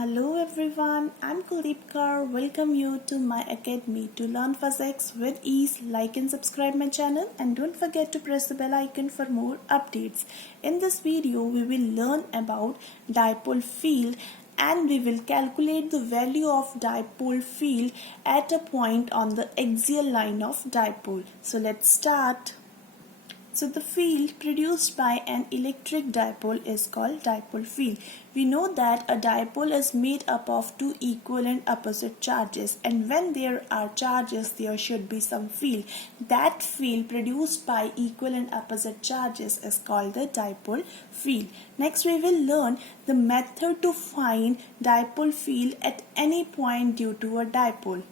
Hello everyone, I'm Kuldeep Kaur. Welcome you to my academy to learn physics with ease. Like and subscribe my channel and don't forget to press the bell icon for more updates. In this video, we will learn about dipole field and we will calculate the value of dipole field at a point on the axial line of dipole. So let's start. So the field produced by an electric dipole is called dipole field. We know that a dipole is made up of two equal and opposite charges, and when there are charges there should be some field. That field produced by equal and opposite charges is called the dipole field. Next we will learn the method to find dipole field at any point due to a dipole.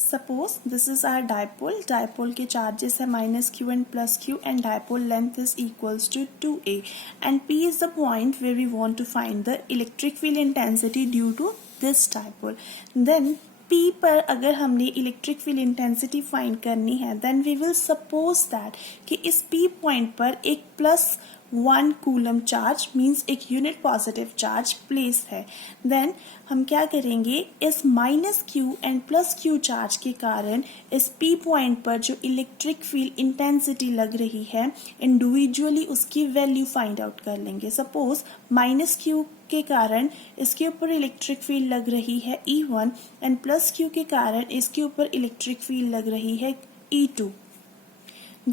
Suppose this is our dipole. Dipole के charges है minus q and plus q and dipole length is equals to 2a and p is the point where we want to find the electric field intensity due to this dipole. Then P पर अगर हमने electric field intensity फाइंड करनी है then we will suppose that कि इस P point पर एक +1 कूलम चार्ज मींस एक यूनिट पॉजिटिव चार्ज प्लेस है. देन हम क्या करेंगे, इस -q एंड +q चार्ज के कारण इस P पॉइंट पर जो इलेक्ट्रिक फील्ड इंटेंसिटी लग रही है इंडिविजुअली उसकी वैल्यू फाइंड आउट कर लेंगे. सपोज -q के कारण इसके ऊपर इलेक्ट्रिक फील्ड लग रही है E1 एंड +q के कारण इसके ऊपर इलेक्ट्रिक फील्ड लग रही है E2.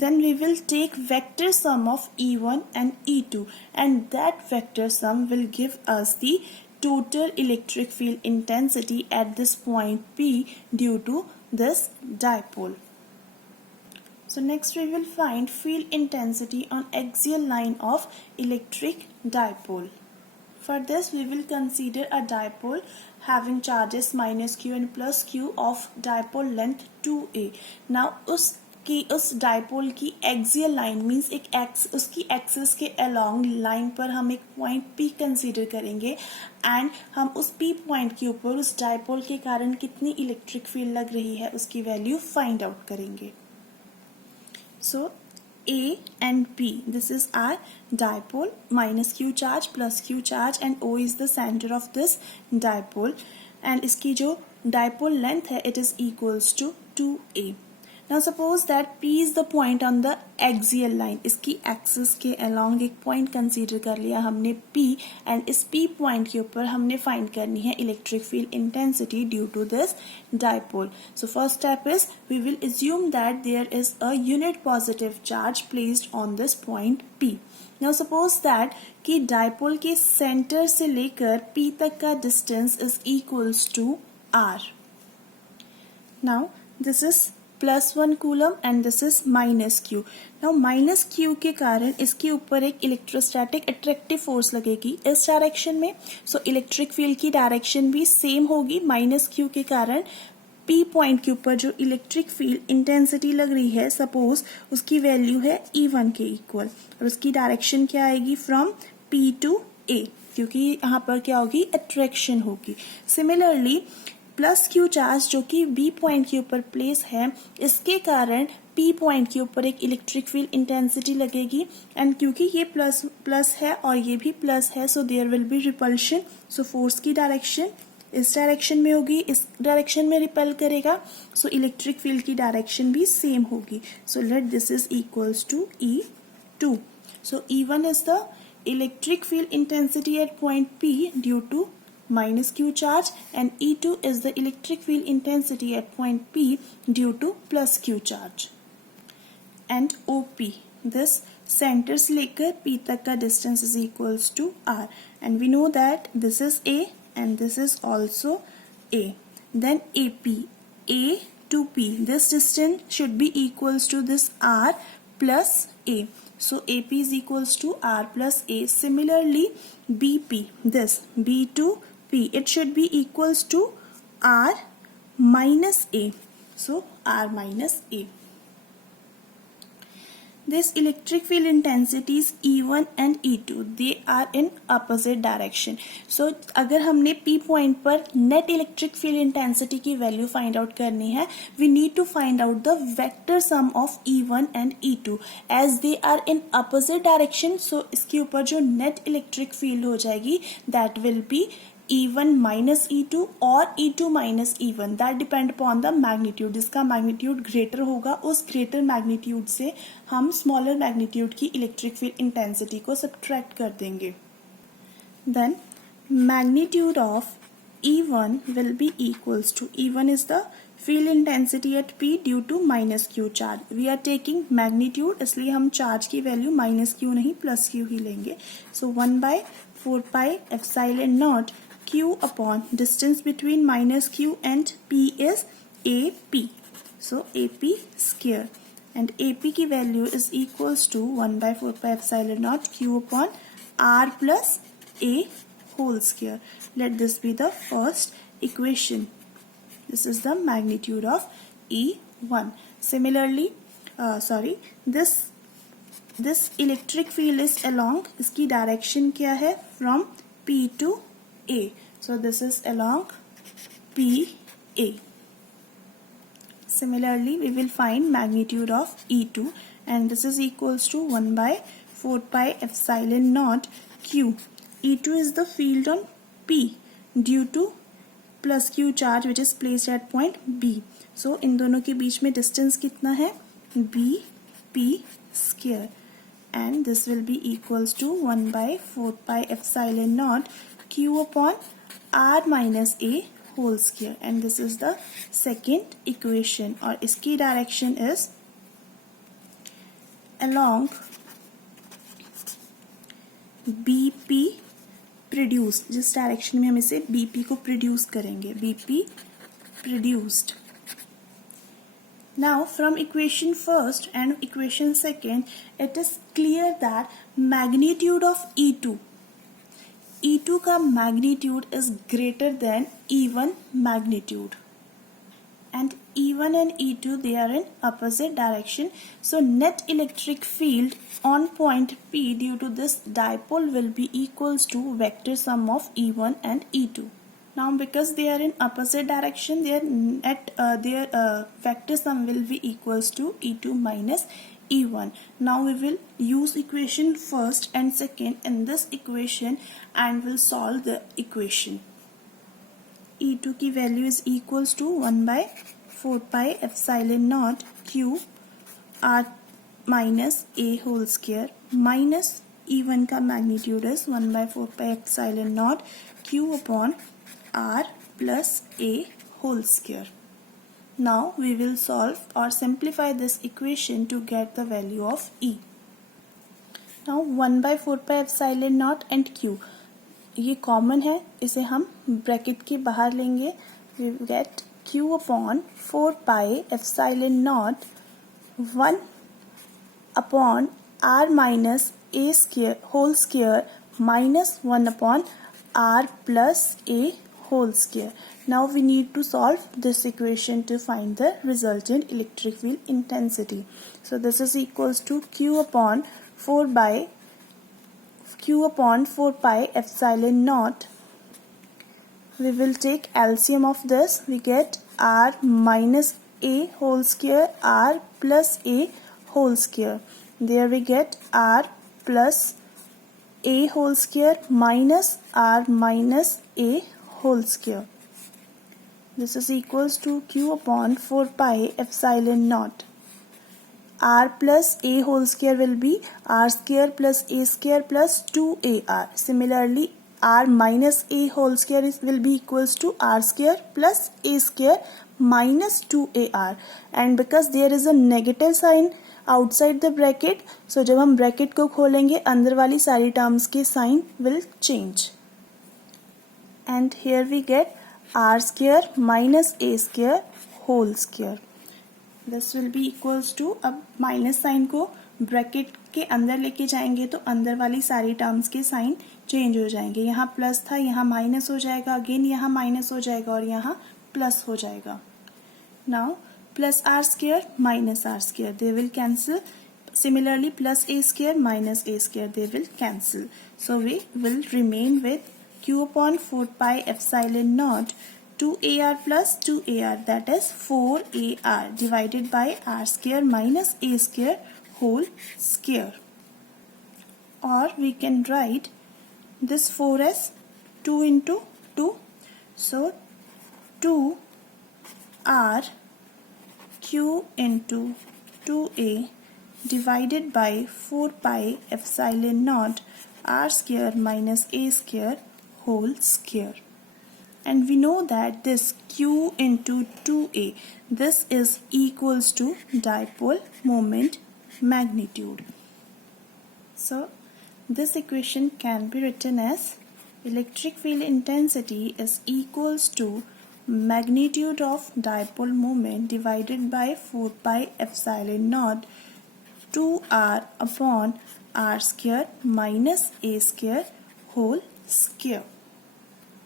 Then we will take vector sum of E1 and E2 and that vector sum will give us the total electric field intensity at this point P due to this dipole. So next we will find field intensity on axial line of electric dipole. For this we will consider a dipole having charges -q and +q of dipole length 2a. Now उस dipole की axial line means उसकी axis के along line पर हम एक point P consider करेंगे and हम उस P पॉइंट के ऊपर उस डाइपोल के कारण कितनी इलेक्ट्रिक फील्ड लग रही है उसकी वैल्यू फाइंड आउट करेंगे. सो A and P, this is our dipole, -q charge plus q charge and O is the center of this dipole and इसकी जो dipole length है it is equals to 2a. Now suppose that P is the point on the axial line. इसकी axis के along एक point consider कर लिया हमने P and इस P point के ऊपर हमने find करनी है electric field intensity due to this dipole. So first step is we will assume that there is a unit positive charge placed on this point P. Now suppose that कि dipole के center से लेकर P तक का distance is equals to R. Now this is +1 coulomb and this is -q. Now -q के कारण इसके ऊपर एक इलेक्ट्रोस्टैटिक अट्रैक्टिव फोर्स लगेगी इस डायरेक्शन में. सो इलेक्ट्रिक फील्ड की डायरेक्शन भी सेम होगी. -q के कारण P पॉइंट के ऊपर जो इलेक्ट्रिक फील्ड इंटेंसिटी लग रही है सपोज उसकी वैल्यू है E1 के इक्वल और उसकी डायरेक्शन क्या आएगी फ्रॉम P टू A क्योंकि यहाँ पर क्या होगी अट्रैक्शन होगी. सिमिलरली +q चार्ज जो कि B पॉइंट के ऊपर प्लेस है इसके कारण P पॉइंट के ऊपर एक इलेक्ट्रिक फील्ड इंटेंसिटी लगेगी एंड क्योंकि ये प्लस है और ये भी प्लस है so there will be repulsion. So force की डायरेक्शन इस डायरेक्शन में होगी, इस डायरेक्शन में रिपेल करेगा सो इलेक्ट्रिक फील्ड की डायरेक्शन भी सेम होगी. So let this is equals to E2. So E1 is the electric field intensity at point P due to -q charge and E2 is the electric field intensity at point P due to +q charge. And OP, this center से लेकर P तक का distance is equals to R and we know that this is A and this is also A. Then AP, A to P, this distance should be equals to this R plus A. So AP is equals to R plus A. Similarly BP, this B to P, it should be equals to R minus A. So R minus A. This electric field intensities E1 and E2 they are in opposite direction. So अगर हमने P point पर net electric field intensity की value find out करनी है we need to find out the vector sum of E1 and E2 as they are in opposite direction. So इसके ऊपर जो net electric field हो जाएगी that will be E1 minus E2 और E2 minus E1, that depend upon the magnitude. जिसका magnitude greater होगा उस greater magnitude से हम smaller magnitude की electric field intensity को subtract कर देंगे. Then magnitude of E1 will be equals to, E1 is the field intensity at P due to minus Q charge. We are taking magnitude, इसलिए हम charge की value minus Q नहीं plus Q ही लेंगे. So 1 by 4 pi epsilon naught Q upon distance between minus Q and P is AP. So AP square, and AP की value is equals to 1 by 4 pi epsilon naught Q upon R plus A whole square. Let this be the first equation. This is the magnitude of E1. Similarly, this electric field is along, इसकी direction क्या है? From P to A. So this is along PA. Similarly, we will find magnitude of E2, and this is equals to 1 by 4 pi epsilon naught Q. E2 is the field on P due to plus Q charge which is placed at point B. So इन दोनों के बीच में distance कितना है? BP square, and this will be equals to 1 by 4 pi epsilon naught Q upon R minus A whole square, and this is the second equation. और इसकी direction is along BP produce, जिस direction में हम इसे BP को produce करेंगे, BP produced. Now from equation first and equation second, it is clear that magnitude of E2 का magnitude is greater than E1 magnitude, and E1 and E2 they are in opposite direction. So net electric field on point P due to this dipole will be equals to vector sum of E1 and E2. Now because they are in opposite direction, their vector sum will be equals to E2 minus E1. Now we will use equation first and second in this equation and will solve the equation. E2 की value is equals to 1 by 4 pi epsilon naught Q R minus A whole square minus E1 का magnitude is 1 by 4 pi epsilon naught Q upon R plus A whole square. Now we will solve or simplify this equation to get the value of E. Now 1 by 4 pi epsilon naught and Q ये common है, इसे हम bracket के बाहर लेंगे. We get Q upon 4 pi epsilon naught 1 upon R minus A square whole square minus 1 upon R plus A whole square. Now we need to solve this equation to find the resultant electric field intensity. So this is equals to Q upon 4 pi epsilon naught. We will take LCM of this. We get R minus A whole square R plus A whole square. There we get R plus A whole square minus R minus A whole square. This is equals to Q upon 4 pi epsilon naught. R plus A whole square will be R square plus A square plus 2AR. Similarly, R minus A whole square will be equals to R square plus A square minus 2AR. And because there is a negative sign outside the bracket, so जब हम bracket को खोलेंगे अंदर वाली सारी terms के sign will change. And here we get R square minus A square whole square. This will be equals to, अब minus sign को ब्रैकेट के अंदर लेके जाएंगे तो अंदर वाली सारी टर्म्स के साइन चेंज हो जाएंगे. यहाँ प्लस था, यहाँ माइनस हो जाएगा, अगेन यहाँ माइनस हो जाएगा और यहाँ प्लस हो जाएगा. Now plus R square minus R square they will cancel. Similarly, plus a square minus a square they will cancel. So we will remain with Q upon 4 pi epsilon naught 2AR plus 2AR, that is 4AR divided by R square minus A square whole square. Or we can write this 4 as 2 into 2 So 2r q into 2a divided by 4 pi epsilon naught r square minus a square whole square. And we know that this q into 2a, this is equals to dipole moment magnitude. So this equation can be written as electric field intensity is equals to magnitude of dipole moment divided by 4 pi epsilon naught 2r upon r square minus a square whole square.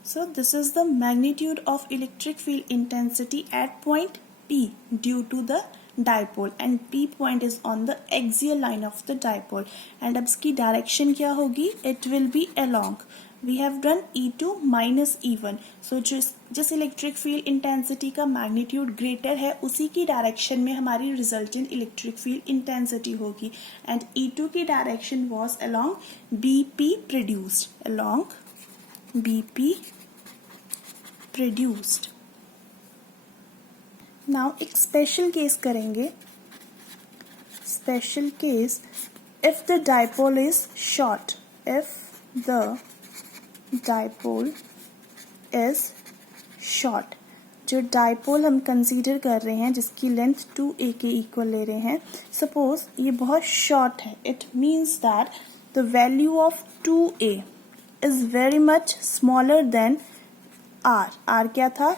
So this is the magnitude of electric field intensity at point P due to the dipole, and P point is on the axial line of the dipole. And अब इसकी direction क्या होगी? It will be along. We have done E2 minus E1. So जिस electric field intensity का magnitude greater है उसी की direction में हमारी resultant electric field intensity होगी. And E2 की direction was along BP produced. Along BP produced. Now एक special case करेंगे. Special case if the dipole is short. If the dipole is short. जो डाइपोल हम consider कर रहे हैं जिसकी लेंथ 2a के इक्वल ले रहे हैं, सपोज ये बहुत शॉर्ट है, it means that the value of 2a is very much smaller than r. r क्या था?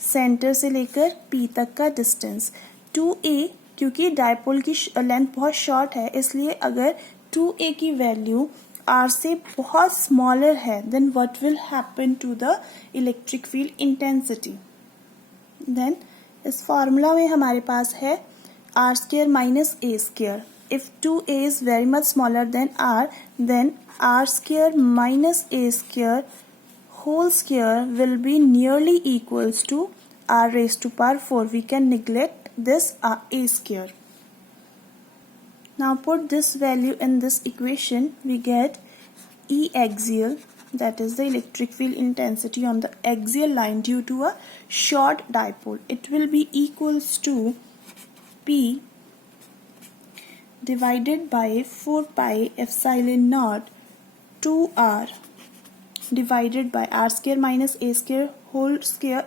सेंटर से लेकर p तक का डिस्टेंस. 2a क्योंकि डाइपोल की लेंथ बहुत शॉर्ट है, इसलिए अगर 2a की वैल्यू r से बहुत स्मॉलर है, then what will happen to the electric field intensity? Then इस फॉर्मूला में हमारे पास है r square minus a square. If 2a is very much smaller than r, then r square minus a square whole square will be nearly equals to r raised to power 4. We can neglect this a square. Now put this value in this equation. We get E axial, that is the electric field intensity on the axial line due to a short dipole. It will be equals to P divided by 4 pi epsilon naught 2r divided by r square minus a square whole square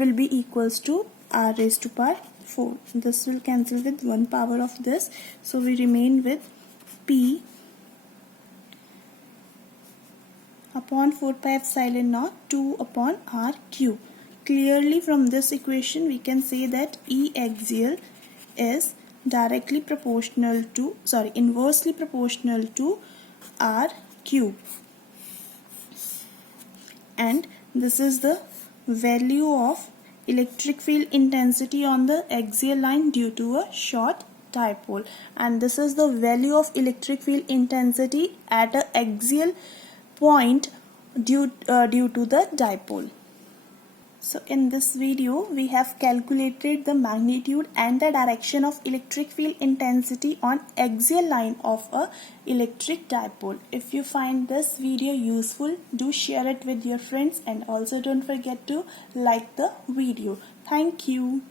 will be equals to r raised to power 4. This will cancel with 1 power of this, so we remain with P upon 4 pi epsilon naught 2 upon r cube. Clearly from this equation we can say that E axial is directly proportional to, inversely proportional to r cube. And this is the value of electric field intensity on the axial line due to a short dipole, and this is the value of electric field intensity at a axial point due to the dipole. So in this video we have calculated the magnitude and the direction of electric field intensity on axial line of a electric dipole. If you find this video useful, do share it with your friends, and also don't forget to like the video. Thank you.